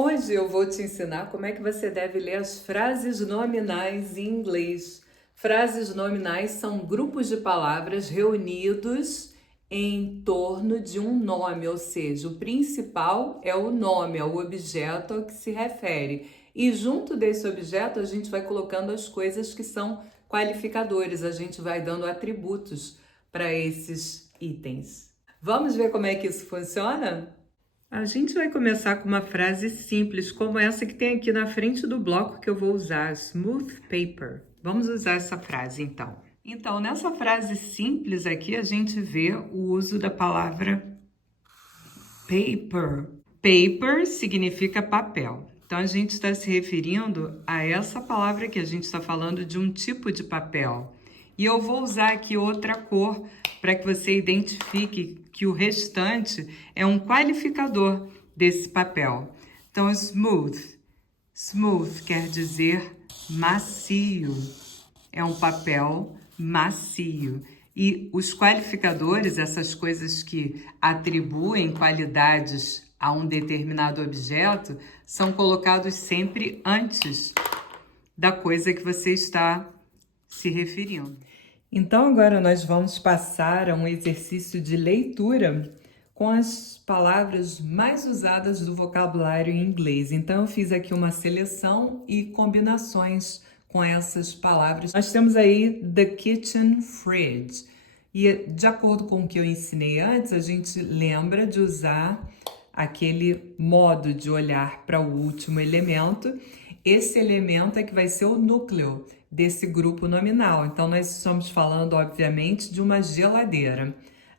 Hoje eu vou te ensinar como é que você deve ler as frases nominais em inglês. Frases nominais são grupos de palavras reunidos em torno de um nome, ou seja, o principal é o nome, é o objeto ao que se refere. E junto desse objeto a gente vai colocando as coisas que são qualificadores, a gente vai dando atributos para esses itens. Vamos ver como é que isso funciona? A gente vai começar com uma frase simples, como essa que tem aqui na frente do bloco que eu vou usar, smooth paper. Vamos usar essa frase, então. Então, nessa frase simples aqui, a gente vê o uso da palavra paper. Paper significa papel. Então, a gente está se referindo a essa palavra que a gente está falando de um tipo de papel. E eu vou usar aqui outra cor para que você identifique que o restante é um qualificador desse papel. Então, smooth. Smooth quer dizer macio. É um papel macio. E os qualificadores, essas coisas que atribuem qualidades a um determinado objeto, são colocados sempre antes da coisa que você está se referindo. Então, agora nós vamos passar a um exercício de leitura com as palavras mais usadas do vocabulário em inglês. Então, eu fiz aqui uma seleção e combinações com essas palavras. Nós temos aí the kitchen fridge. E de acordo com o que eu ensinei antes, a gente lembra de usar aquele modo de olhar para o último elemento. Esse elemento é que vai ser o núcleo desse grupo nominal. Então, nós estamos falando, obviamente, de uma geladeira.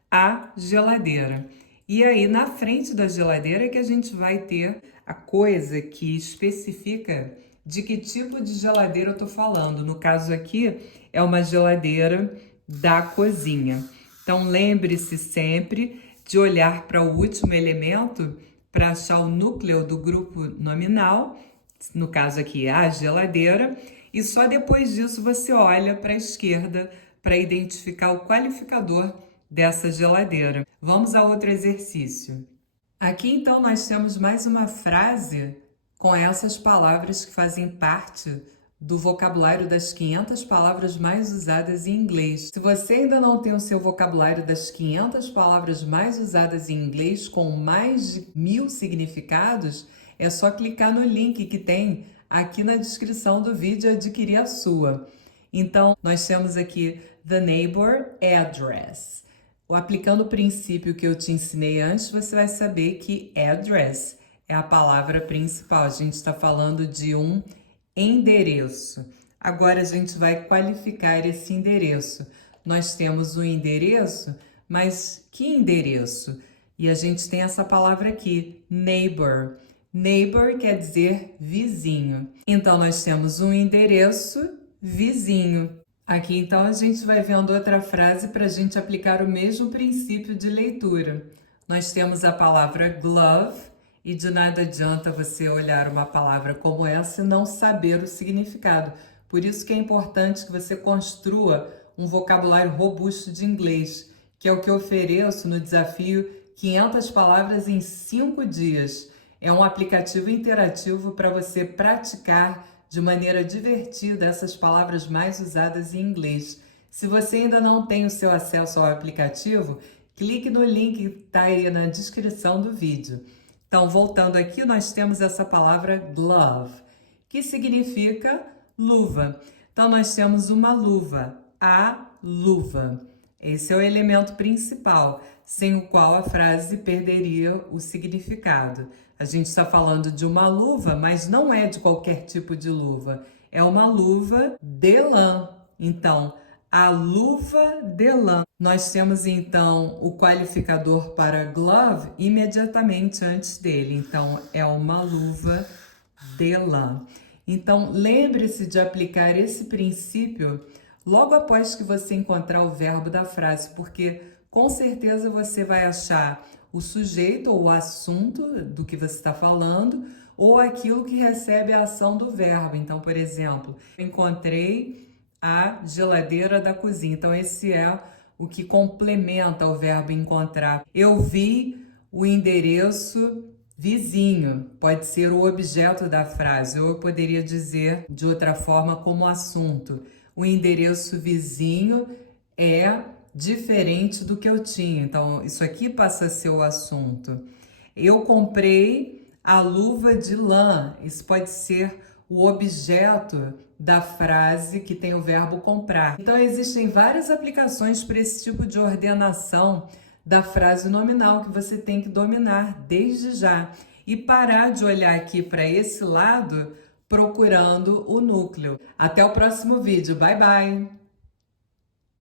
A geladeira. E aí, na frente da geladeira é que a gente vai ter a coisa que especifica de que tipo de geladeira eu estou falando. No caso aqui, é uma geladeira da cozinha. Então, lembre-se sempre de olhar para o último elemento para achar o núcleo do grupo nominal, no caso aqui é a geladeira, e só depois disso você olha para a esquerda para identificar o qualificador dessa geladeira. Vamos a outro exercício. Aqui então nós temos mais uma frase com essas palavras que fazem parte do vocabulário das 500 palavras mais usadas em inglês. Se você ainda não tem o seu vocabulário das 500 palavras mais usadas em inglês com mais de 1000 significados, é só clicar no link que tem aqui na descrição do vídeo e adquirir a sua. Então, nós temos aqui the neighbor address. Aplicando o princípio que eu te ensinei antes, você vai saber que address é a palavra principal. A gente está falando de um endereço. Agora a gente vai qualificar esse endereço. Nós temos o endereço, mas que endereço? E a gente tem essa palavra aqui, neighbor. Neighbor quer dizer vizinho. Então, nós temos um endereço vizinho. Aqui, então, a gente vai vendo outra frase para a gente aplicar o mesmo princípio de leitura. Nós temos a palavra glove, e de nada adianta você olhar uma palavra como essa e não saber o significado. Por isso que é importante que você construa um vocabulário robusto de inglês, que é o que eu ofereço no desafio 500 palavras em 5 dias. É um aplicativo interativo para você praticar de maneira divertida essas palavras mais usadas em inglês. Se você ainda não tem o seu acesso ao aplicativo, clique no link que está aí na descrição do vídeo. Então, voltando aqui, nós temos essa palavra glove, que significa luva. Então, nós temos uma luva, a luva. Esse é o elemento principal, sem o qual a frase perderia o significado. A gente está falando de uma luva, mas não é de qualquer tipo de luva. É uma luva de lã. Então, a luva de lã. Nós temos, então, o qualificador para glove imediatamente antes dele. Então, é uma luva de lã. Então, lembre-se de aplicar esse princípio logo após que você encontrar o verbo da frase, porque com certeza você vai achar o sujeito ou o assunto do que você está falando ou aquilo que recebe a ação do verbo. Então, por exemplo, encontrei a geladeira da cozinha. Então, esse é o que complementa o verbo encontrar. Eu vi o endereço Vizinho pode ser o objeto da frase, ou eu poderia dizer de outra forma como assunto. O endereço vizinho é diferente do que eu tinha, então isso aqui passa a ser o assunto. Eu comprei a luva de lã, isso pode ser o objeto da frase que tem o verbo comprar. Então existem várias aplicações para esse tipo de ordenação da frase nominal que você tem que dominar desde já e parar de olhar aqui para esse lado procurando o núcleo. Até o próximo vídeo. Bye, bye!